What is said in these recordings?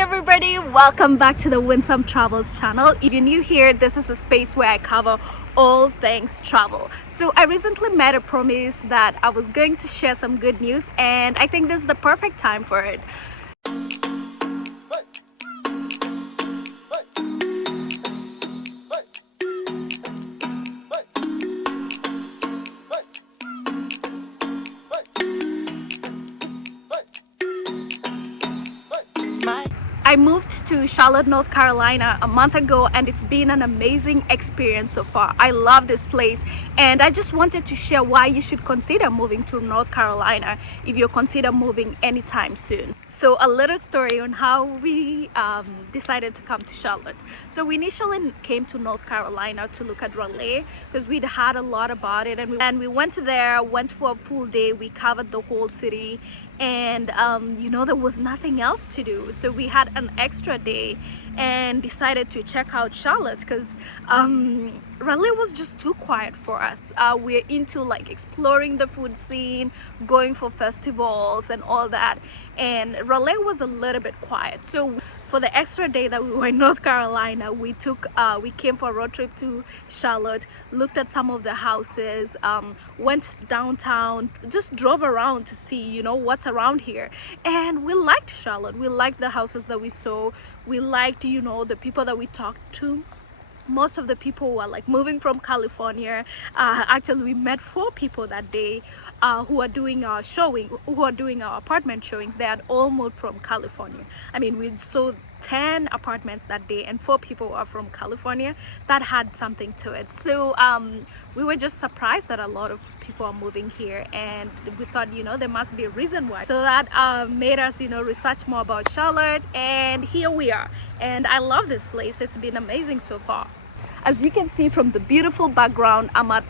everybody, welcome back to the Winsome Travels channel. If you're new here, this is a space where I cover all things travel. So I recently made a promise that I was going to share some good news, and I think this is the perfect time for it. I moved to Charlotte, North Carolina a month ago, and it's been an amazing experience so far. I love this place, and I just wanted to share why you should consider moving to North Carolina if you consider moving anytime soon. So a little story on how we decided to come to Charlotte. So we initially came to North Carolina to look at Raleigh because we'd heard a lot about it, and we went there, went for a full day. We covered the whole city, and there was nothing else to do, so we had an extra day and decided to check out Charlotte because Raleigh was just too quiet for us. We're into like exploring the food scene, going for festivals and all that, and Raleigh was a little bit quiet. So for the extra day that we were in North Carolina, we came for a road trip to Charlotte, looked at some of the houses, went downtown, just drove around to see what's around here, and we liked Charlotte. We liked the houses that we saw. We liked the people that we talked to. Most of the people were like moving from California. Actually, we met 4 people that day who are doing our apartment showings. They had all moved from California. I mean, we saw 10 apartments that day, and 4 people are from California. That had something to it. So we were just surprised that a lot of people are moving here, and we thought there must be a reason why. So that made us research more about Charlotte, and here we are. And I love this place. It's been amazing so far. As you can see from the beautiful background, I'm at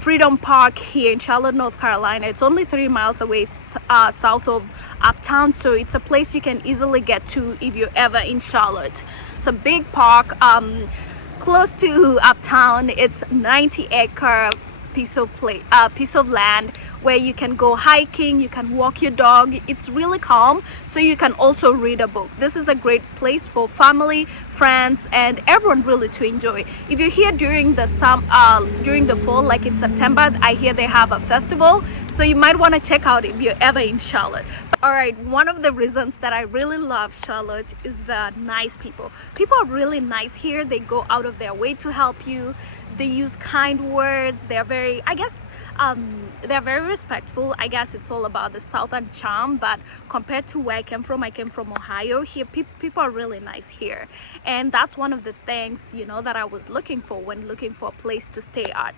Freedom Park here in Charlotte, North Carolina. It's only 3 miles away south of Uptown, so it's a place you can easily get to if you're ever in Charlotte. It's a big park close to Uptown. It's 90-acre piece of land where you can go hiking, you can walk your dog. It's really calm, so you can also read a book. This is a great place for family, friends, and everyone really to enjoy. If you're here during the fall, like in September, I hear they have a festival, so you might want to check out if you're ever in Charlotte. All right, one of the reasons that I really love Charlotte is the nice people. People are really nice here. They go out of their way to help you. They use kind words. They're very, they're very respectful. I guess it's all about the Southern charm, but compared to where I came from Ohio. Here, people are really nice here, and that's one of the things that I was looking for when looking for a place to stay at.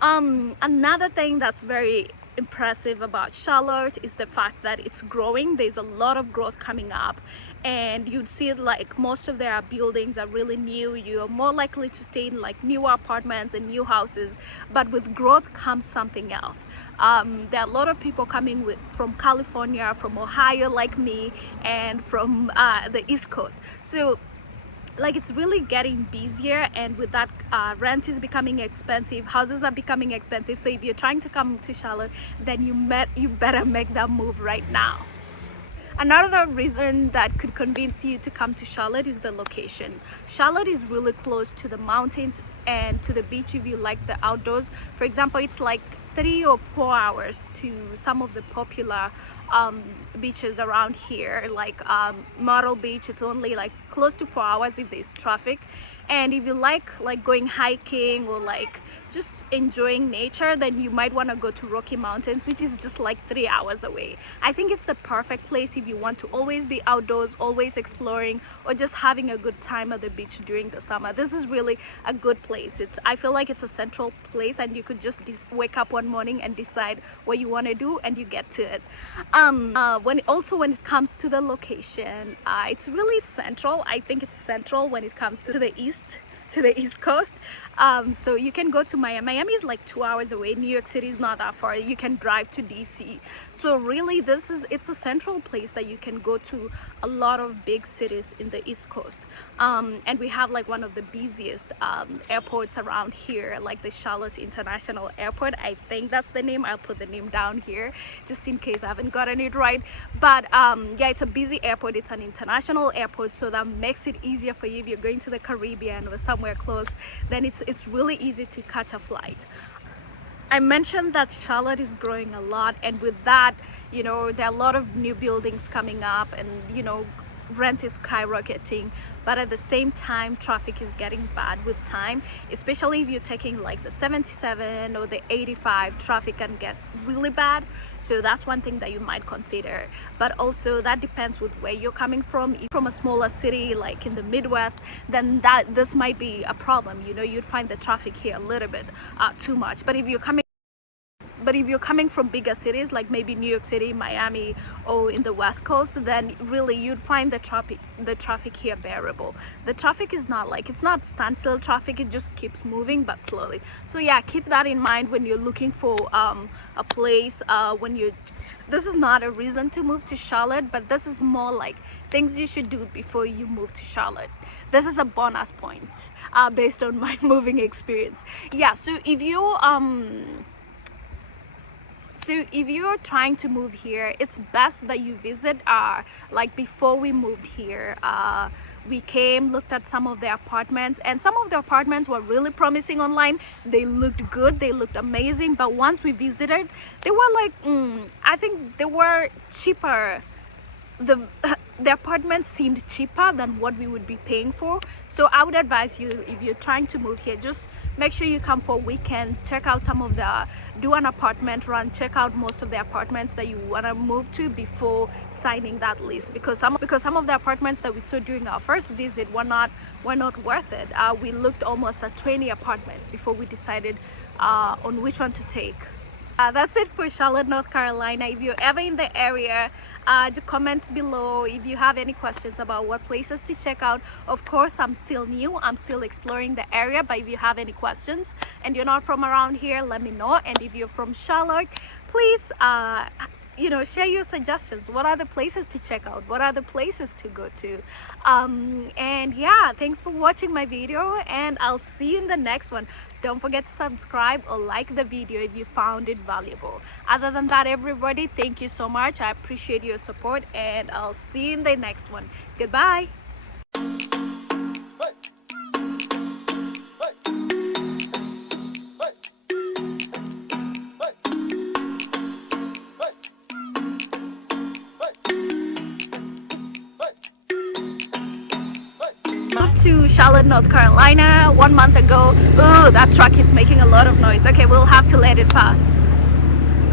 Another thing that's very impressive about Charlotte is the fact that it's growing. There's a lot of growth coming up, and you'd see like most of their buildings are really new. You're more likely to stay in like newer apartments and new houses, but with growth comes something else. There are a lot of people coming from California, from Ohio like me, and from the East Coast. So like it's really getting busier, and with that rent is becoming expensive, houses are becoming expensive. So if you're trying to come to Charlotte, then you better make that move right now. Another reason that could convince you to come to Charlotte is the location. Charlotte is really close to the mountains and to the beach if you like the outdoors. For example, it's like 3 or 4 hours to some of the popular beaches around here, like Myrtle Beach. It's only like close to 4 hours if there's traffic. And if you like going hiking or like just enjoying nature, then you might want to go to Rocky Mountains, which is just like 3 hours away. I think it's the perfect place if you want to always be outdoors, always exploring, or just having a good time at the beach during the summer. This is really a good place. I feel like it's a central place, and you could just wake up one morning and decide what you want to do, and you get to it. When it comes to the location, it's really central. I think it's central when it comes to the east to the East Coast. So you can go to Miami. Miami is like 2 hours away. New York City is not that far. You can drive to DC. So really it's a central place that you can go to a lot of big cities in the East Coast. And we have like one of the busiest airports around here, like the Charlotte International Airport. I think that's the name. I'll put the name down here just in case I haven't gotten it right. But yeah, it's a busy airport. It's an international airport, so that makes it easier for you if you're going to the Caribbean or somewhere close. Then it's really easy to catch a flight. I mentioned that Charlotte is growing a lot, and with that, you know, there are a lot of new buildings coming up, and you know, rent is skyrocketing, but at the same time traffic is getting bad with time, especially if you're taking like the 77 or the 85. Traffic can get really bad, so that's one thing that you might consider. But also that depends with where you're coming from. If from a smaller city like in the Midwest, then this might be a problem. You know, you'd find the traffic here a little bit too much. But if you're coming from bigger cities like maybe New York City, Miami, or in the West Coast, then really you'd find the traffic here bearable. The traffic is not like, it's not standstill traffic, it just keeps moving but slowly. So yeah, keep that in mind when you're looking for a place. This is not a reason to move to Charlotte, but this is more like things you should do before you move to Charlotte. This is a bonus point based on my moving experience. Yeah, so if you're trying to move here, it's best that you visit like before we moved here, we came, looked at some of the apartments, and some of the apartments were really promising online. They looked good, they looked amazing, but once we visited, they were like I think they were cheaper. The apartments seemed cheaper than what we would be paying for. So I would advise you, if you're trying to move here, just make sure you come for a weekend, check out do an apartment run, check out most of the apartments that you want to move to before signing that lease, because some of the apartments that we saw during our first visit were not worth it. We looked almost at 20 apartments before we decided on which one to take. That's it for Charlotte, North Carolina. If you're ever in the area, the comments below if you have any questions about what places to check out. Of course, I'm still new, I'm still exploring the area, but if you have any questions and you're not from around here, let me know. And if you're from Charlotte, please you know, share your suggestions. What are the places to check out? What are the places to go to? And yeah, thanks for watching my video, and I'll see you in the next one. Don't forget to subscribe or like the video if you found it valuable. Other than that, everybody, thank you so much. I appreciate your support, and I'll see you in the next one. Goodbye. To Charlotte, North Carolina 1 month ago. Oh, that truck is making a lot of noise. Okay, we'll have to let it pass.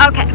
Okay.